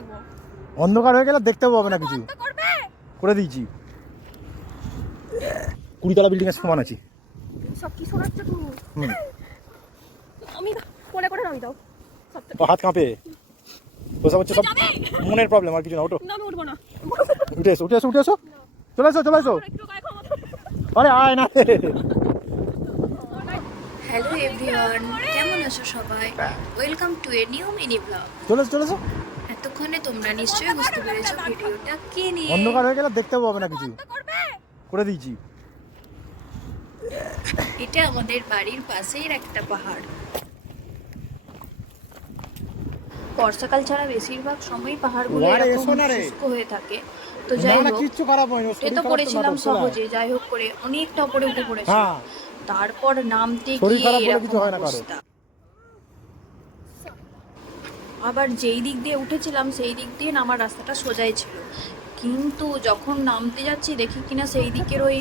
থাকবো? অন্ধকার হয়ে গেলে দেখতে পাবে না কিছু। করে দিয়েছি। 20 তলা বিল্ডিং এর সমান আছি। সব কি শোনাচ্ছ তুমি? আমি কোলে করে নামি দাও। তো হাত কাঁপে। ওসব হচ্ছে সব মনের প্রবলেম, আর কিছু না। ওঠো। না আমি উঠবো না। উঠে এসো, উঠে এসো, উঠে এসো। চলে এসো, চলে এসো। আরে আয় না। হ্যালো এভরিওয়ান, কেমন আছো সবাই? Welcome to a new mini blog. চলে এসো, চলে এসো। এতক্ষণে তোমরা নিশ্চয়ই বুঝতে পেরেছো ভিডিওটা কি নিয়ে। অন্ধকার হয়ে গেলে দেখতে পাবে না কিছু। করে দিয়েছি। এটা আমাদের বাড়ির পাশেই একটা পাহাড়। বর্ষাকাল ছাড়া বেশিরভাগ সময় পাহাড়গুলো এরকম শুষ্ক হয়ে থাকে। তো যাই হোক, কিচ্ছু খারাপ হয়নি। উঠে তো পড়েছিলাম সহজে, যাই হোক করে অনেকটা উপরে উঠে পড়েছি। তারপর নামতে গিয়ে এরকম অবস্থা। আবার যেই দিক দিয়ে উঠেছিলাম সেই দিক দিয়ে নামার রাস্তাটা সোজাই ছিল, কিন্তু যখন নামতে যাচ্ছি দেখি কিনা সেই দিকের ওই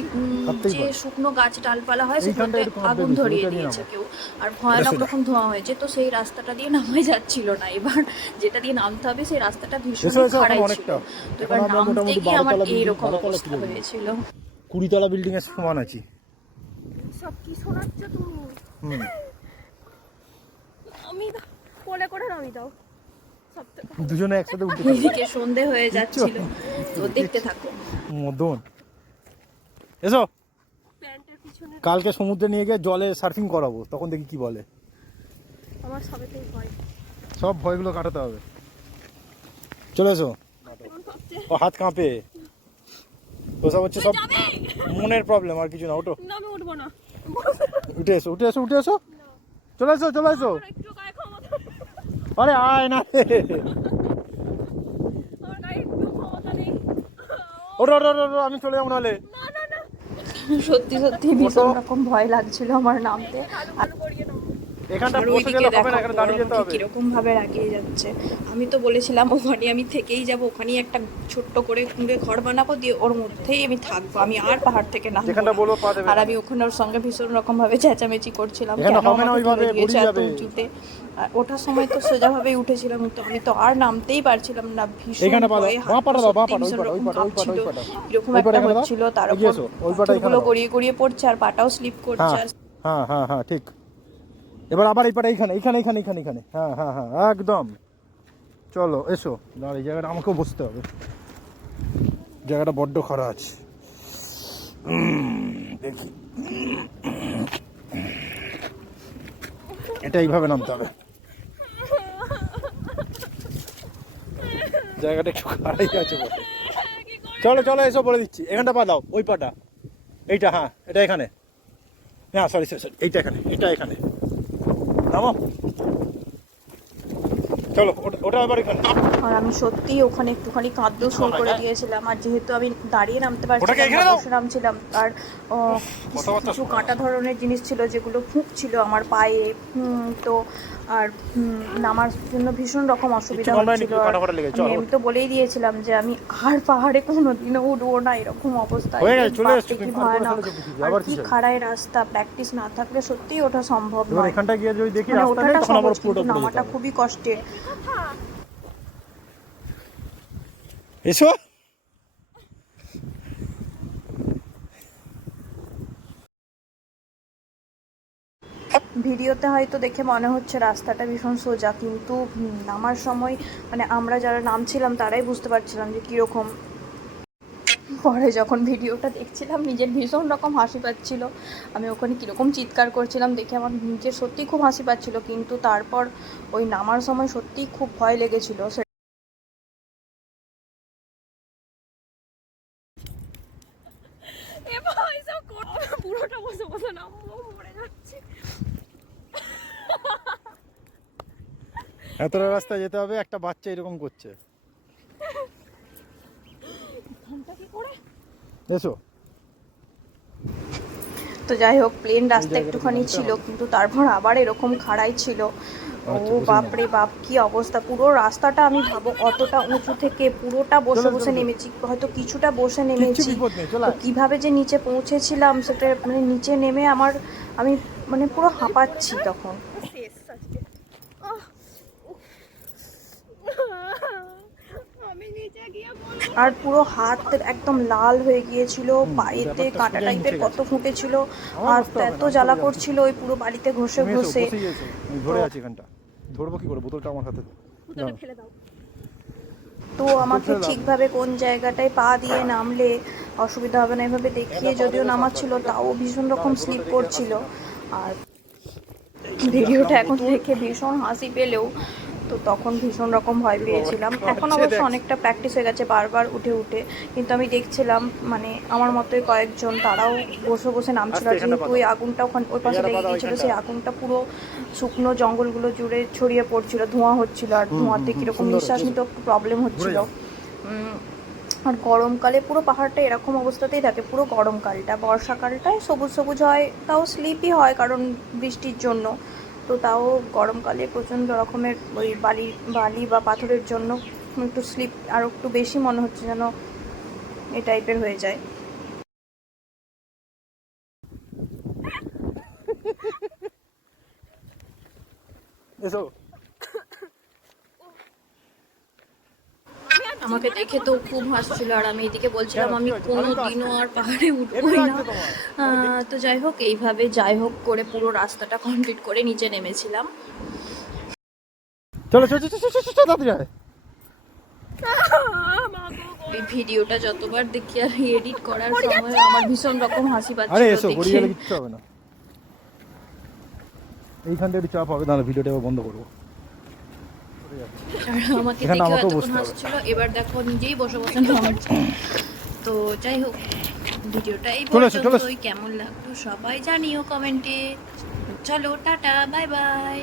যে শুকনো গাছ ডালপালা হয় সেগুলোতে আগুন ধরিয়ে দিয়েছে কেউ, আর ভয়ানক রকম ধোঁয়া হয়েছে। তো সেই রাস্তাটা দিয়ে নামাই যাচ্ছিল না। এবার যেটা দিয়ে নামতে হবে সেই রাস্তাটা ভীষণ খাড়াই ছিল। তো এবার নামতে গিয়ে আমার এইরকম অবস্থা হয়েছিল। 20 তলা বিল্ডিং এর সমান আছি। সব কি শোনাচ্ছ তুমি? আমি কোলে করে নামি দাও। দুজনে একসাথে উঠে এদিকে সন্ধে হয়ে যাচ্ছিল, তো দেখতে থাকো। মদন এসো। কালকে সমুদ্রে নিয়ে গিয়ে জলে সার্ফিং করাবো, তখন দেখি কি বলে। আমার সবেতেই ভয়। সব ভয়গুলো কাটাতে হবে। চলে এসো। ও হাত কাঁপে। ওসব হচ্ছে সব মনের প্রবলেম, আর কিছু না। ওঠো। না আমি উঠবো না। উঠে এসো, উঠে এসো, উঠে এসো। চলে এসো, চলে এসো। আরে আয় না। ওঠো, ওঠো, ওঠো, আমি চলে যাবো নাহলে। সত্যি সত্যি ভীষণ রকম ভয় লাগছিল আমার নামতে। এখানটা বসে গেলে হবে না, এখানে দাঁড়িয়ে যেতে হবে। কিরকম ভাবে রাগিয়ে যাচ্ছে। আমি তো বলেছিলাম ওখানে আমি থেকেই যাব, ওখানেই একটা ছোট্ট করে কুঁড়ে ঘর বানাবো, দিয়ে ওর মধ্যেই আমি থাকবো, আমি আর পাহাড় থেকে নামবো না। আর আমি ওখানে ওর সঙ্গে ভীষণ রকম ভাবে চেঁচামেচি করছিলাম, কেন আমাকে তুলে দিয়েছে এত উঁচুতে। আর ওঠার সময় তো সোজাভাবেই উঠেছিলাম, তো আমি তো আর নামতেই পারছিলাম না। ভীষণ ভয়ে এরকম একটা হচ্ছিল। তার উপর গড়িয়ে গড়িয়ে পড়ছে আর পাটাও স্লিপ করছে। হ্যাঁ হ্যাঁ হ্যাঁ ঠিক। এবার আবার এই পাটা এইখানে এইখানে এইখানে এইখানে এইখানে। হ্যাঁ হ্যাঁ হ্যাঁ একদম। চলো এসো। দাঁড়া, এই জায়গাটা আমাকেও বসতে হবে। জায়গাটা বড্ড খারাপ আছে। দেখি, এটা এইভাবে নামতে হবে। জায়গাটা একটু খারাপই আছে। চলো চলো এসো, বলে দিচ্ছি। এখানটা পা দাও, ওই পাটা। এইটা, হ্যাঁ এটা এখানে। না সরি সরি সরি, এইটা এখানে, এটা এখানে। নামো। চলো ওটা আবার এখানে। আর আমি সত্যি ওখানে একটুখানি কাঁদতেও শুরু করে দিয়েছিলাম। আর যেহেতু আমি দাঁড়িয়ে নামতে পারছিলাম, বসে নামছিলাম, আর কিছু কাঁটা ধরনের জিনিস ছিল যেগুলো ফুঁকছিল আমার পায়ে। তো আর নামার জন্য ভীষণ রকম অসুবিধা হচ্ছিল। আমি তো বলেই দিয়েছিলাম যে আমি আর পাহাড়ে কোনোদিনও উঠবো না, এরকম অবস্থায়। কি ভয়ানক আর কি খাড়াই রাস্তা, প্র্যাকটিস না থাকলে সত্যিই ওঠা সম্ভব নয়। মানে ওঠাটা সহজ, কিন্তু নামাটা খুবই কষ্টের। এসো। ভিডিওতে হয়তো দেখে মনে হচ্ছে রাস্তাটা ভীষণ সোজা, কিন্তু নামার সময় মানে আমরা যারা নামছিলাম তারাই বুঝতে পারছিলাম যে কীরকম। পরে যখন ভিডিওটা দেখছিলাম নিজের ভীষণ রকম হাসি পাচ্ছিল। আমি ওখানে কীরকম চিৎকার করছিলাম দেখে আমার নিজের সত্যিই খুব হাসি পাচ্ছিল, কিন্তু তারপর ওই নামার সময় সত্যিই খুব ভয় লেগেছিল। পুরোটা বসে বসে নামবো, মরে যাচ্ছে। এতটা রাস্তায় যেতে হবে, একটা বাচ্চা এরকম করছে। এসো। তো যাই হোক, প্লেন রাস্তা একটুখানি ছিল, কিন্তু তারপর আবার এরকম খাড়াই ছিল। ও বাপরে বাপ, কি অবস্থা। পুরো রাস্তাটা আমি ভাবো অতটা উঁচু থেকে পুরোটা বসে বসে নেমেছি, হয়তো কিছুটা বসে নেমেছি। তো কিভাবে যে নিচে পৌঁছেছিলাম সেটা মানে নিচে নেমে আমি মানে পুরো হাঁপাচ্ছি তখন। আর পুরো হাত একদম লাল হয়ে গিয়েছিল, পায়েতে কাঁটা টাইপের কত ফুটেছিল, আর এত জ্বালা করছিল ওই পুরো বালিতে ঘষে ঘষে। আমি ধরে আছি এখানটা, ধরবো কি করে, বোতলটা আমার হাতে বোতলে ফেলে দাও। তো আমাকে ঠিকভাবে কোন জায়গাটায় পা দিয়ে নামলে অসুবিধা হবে না এভাবে দেখিয়ে যদিও নামাচ্ছিল, তাও ভীষণ রকম স্লিপ করছিল। আর ভিডিওটা এখন দেখে ভীষণ হাসি পেলেও তো তখন ভীষণ রকম ভয় পেয়েছিলাম। এখন অবশ্য অনেকটা প্র্যাকটিস হয়ে গেছে বারবার উঠে উঠে, কিন্তু আমি দেখছিলাম মানে আমার মতোই কয়েকজন তারাও বসে বসে নামছিল। আর যেহেতু ওই আগুনটা ওখানে ওই পাশে লেগে গিয়েছিলো, সেই আগুনটা পুরো শুকনো জঙ্গলগুলো জুড়ে ছড়িয়ে পড়ছিল, ধোঁয়া হচ্ছিল, আর ধোঁয়াতে কীরকম নিঃশ্বাস নিতে একটু প্রবলেম হচ্ছিল। আর গরমকালে পুরো পাহাড়টা এরকম অবস্থাতেই থাকে, পুরো গরমকালটা। বর্ষাকালটায় সবুজ সবুজ হয়, তাও স্লিপই হয় কারণ বৃষ্টির জন্য, তো তাও গরমকালে প্রচণ্ড রকমের ওই বালি বা পাথরের জন্য একটু স্লিপ আর একটু বেশি মনে হচ্ছে যেন এই টাইপের হয়ে যায়। এসো। আমাকে দেখে তো খুব হাসছিল, আর আমি এদিকে বলছিলাম আমি কোনোদিনও আর পাহাড়ে উঠবই না। তো যাই হোক, এইভাবে যাই হোক করে পুরো রাস্তাটা কমপ্লিট করে নিচে নেমেছিলাম। চলো চলো চলো চলো চলো তাড়াতাড়ি আয়। এই ভিডিওটা যতবার দেখি আর এডিট করার সময় আমার ভীষণ রকম হাসি আরে পাচ্ছিল এসো, গড়িয়ে দেখে। গেলে কিচ্ছু হবে না। এইখান থেকে একটু চাপ হবে, তাহলে ভিডিওটা এবার বন্ধ করবো। আর আমাকে এখানে দেখে আমাকেও এতক্ষণ বসতে হবে। হাসছিল, এবার দেখো নিজেই বসে বসে নামাচ্ছে। তো যাই হোক, ভিডিওটা এই চলে এসো, চলে এসো। পর্যন্তই। কেমন লাগলো সবাই জানিও কমেন্টে। চলো টাটা, বাই বাই।